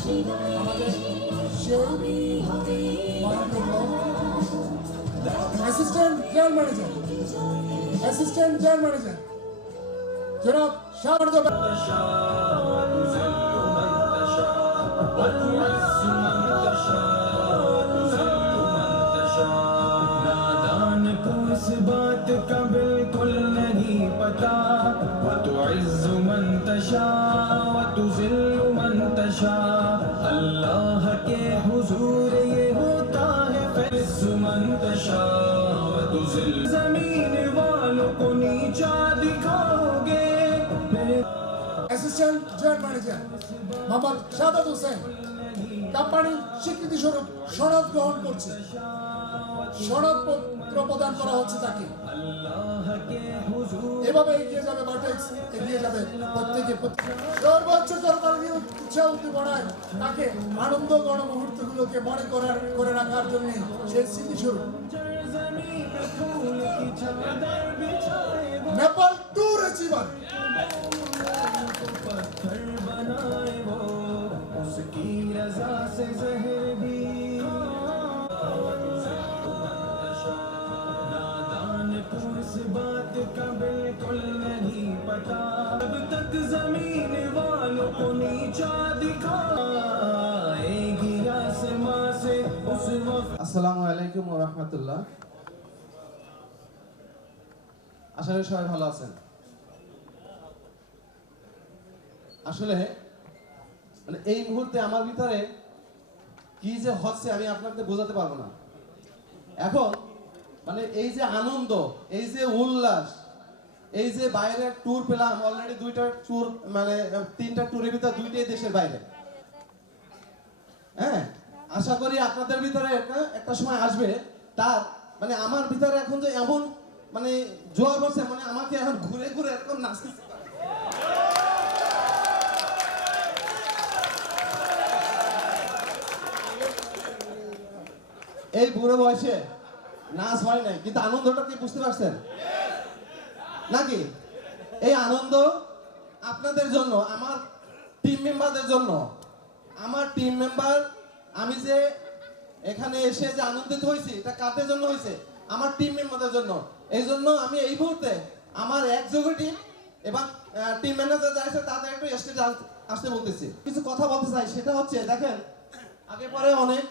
আমাদের assistant general manager জনাব শাহরদ इस बात का बिल्कुल नहीं पता वो तुइज़्ज़ मन तशा व तुज़िल्लु मन तशा अल्लाह के हुजूर ये होता है फैज़्ज़ु मन तशा व तुज़िल्लु ज़मीन वालों को नीचा दिखाओगे assistant general manager Mohammad Sadat Hossain কোম্পানির স্বীকৃতি স্বরূপ সনদ গ্রহণ করছে। সনদ পত্র প্রদান করা হচ্ছে তাকে। এভাবে এগিয়ে যাবে বাটেক্স, এগিয়ে যাবে প্রত্যেকে সর্বোচ্চ সরকারি উৎসাহ উদ্দীপনায় তাকে আনন্দ গণমুহূর্তগুলোকে মনে করে রাখার জন্য সেই স্মৃতিস্বরূপ নেপাল ট্যুর জীবন उसकी रज़ा से ज़हर भी नादान को इस बात का बिल्कुल नहीं पता जब तक ज़मीन वालों को नीचा दिखाएगी आसमां से उस वक्त। আসসালামু আলাইকুম ওয়া রাহমাতুল্লাহ। আশা করি সবাই ভালো আছেন। আসলে মানে এই মুহূর্তে আমার ভিতরে কি যে হচ্ছে আমি আপনাদের বোঝাতে পারবো না। এখন মানে এই যে আনন্দ, এই যে উল্লাস, এই যে বাইরে ট্যুর পেলাম, অলরেডি দুইটা ট্যুর মানে তিনটা ট্যুরের ভিতরে দুইটাই দেশের বাইরে। হ্যাঁ, আশা করি আপনাদের ভিতরে একটা সময় আসবে তার মানে আমার ভিতরে এখন যে এমন মানে জোয়ার বসে মানে আমাকে এখন ঘুরে ঘুরে এরকম নাচতে এই বুড়ো বয়সে নাচ হয় নাই, কিন্তু আনন্দটা কি বুঝতে পারছেন নাকি? এই আনন্দ আপনাদের জন্য, আমার টিম মেম্বারদের জন্য। আমার টিম মেম্বার আমি যে এখানে এসে যে আনন্দিত হয়েছি এটা কাদের জন্য হয়েছে? আমার টিম মেম্বারদের জন্য। এই জন্য আমি এই মুহূর্তে আমার এক্সিকিউটিভ এবং টিম ম্যানেজার যা আছে তাদের একটু স্টেজে আসতে বলতেছি, কিছু কথা বলতে চাই। সেটা হচ্ছে দেখেন, আগে পরে অনেক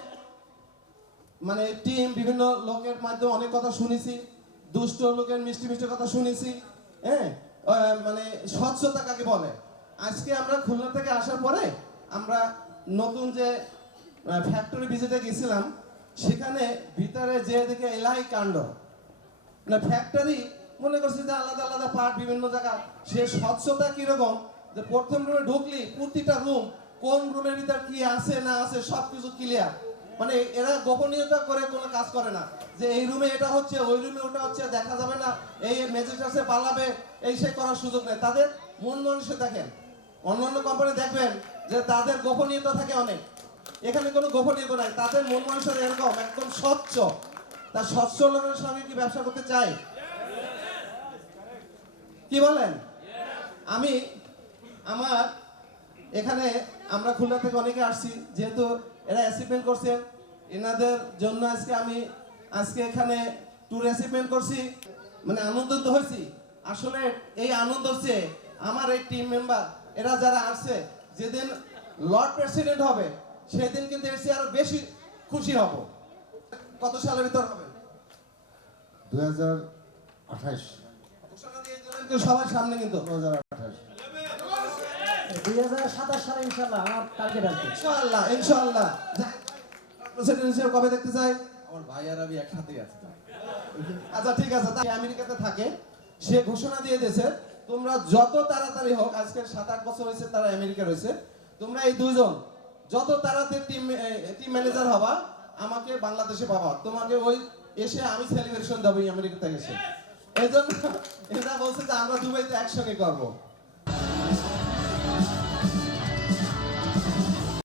মানে টিম বিভিন্ন লোকের মাধ্যমে অনেক কথা শুনেছি, দুষ্ট লোকের মিষ্টি মিষ্টি কথা শুনেছি। হ্যাঁ, মানে স্বচ্ছতা কাকে বলে। আজকে আমরা খুলনা থেকে আসার পরে আমরা নতুন যে ফ্যাক্টরি ভিজিটে গেছিলাম, সেখানে ভিতরে যে দেখে এলাহি কাণ্ড। মানে ফ্যাক্টরি মনে করছি যে আলাদা আলাদা পার্ট বিভিন্ন জায়গা, সে স্বচ্ছতা কিরকম যে প্রথম রুমে ঢুকলি প্রতিটা রুম কোন রুমের ভিতর কি আছে না আছে সবকিছু ক্লিয়ার। মানে এরা গোপনীয়তা করে কোনো কাজ করে না যে এই রুমে এটা হচ্ছে, ওই রুমে ওটা হচ্ছে, দেখা যাবে না, এই ম্যাজিস্ট্রেটে পালাবে, এই সে করার সুযোগ নেই। তাদের মন মানুষে দেখেন, অন্যান্য কোম্পানি দেখবেন যে তাদের গোপনীয়তা থাকে অনেক, এখানে কোনো গোপনীয়তা নাই। তাদের মন মানুষের এরকম একদম স্বচ্ছ। তার স্বচ্ছ লোকের সঙ্গে কি ব্যবসা করতে চাই? কি বলেন? আমি আমার এখানে আমরা খুলনা থেকে অনেকে আসছি, যেহেতু এরা অ্যাচিভমেন্ট করছেন, এনাদের জন্য আজকে এখানে ট্যুর অ্যাচিভমেন্ট করছি, মানে আনন্দিত হয়েছি। আসলে এই আনন্দ হচ্ছে আমার এই টিম মেম্বার এরা যারা আসছে, যেদিন লর্ড প্রেসিডেন্ট হবে সেদিন কিন্তু এর চেয়ে আরো বেশি খুশি হব। কত সালের ভিতর হবে? 2028 সবার সামনে কিন্তু 2028 2027 সালে ইনশাআল্লাহ আমার টার্গেট আছে। ইনশাআল্লাহ ইনশাআল্লাহ। প্রেসিডেন্ট হিসেবে কবে দেখতে চাই? আমার ভাই আর আমি একসাথেই আছি। আচ্ছা ঠিক আছে, তাই আমেরিকাতে থাকে, সে ঘোষণা দিয়ে দিয়েছে তোমরা যত তাড়াতাড়ি হোক, আজকে 7-8 বছর হয়েছে তারা আমেরিকা রয়েছে, তোমরা এই দুইজন যত তাড়াতাড়ি টিম ম্যানেজার হবা আমাকে বাংলাদেশে পাবা, তোমাকে ওই এসে আমি সেলিব্রেশন দেবো আমেরিকা থেকে এসে। এই জন্য এরা বলছে যে আমরা দুবাইতে একসঙ্গে করবো।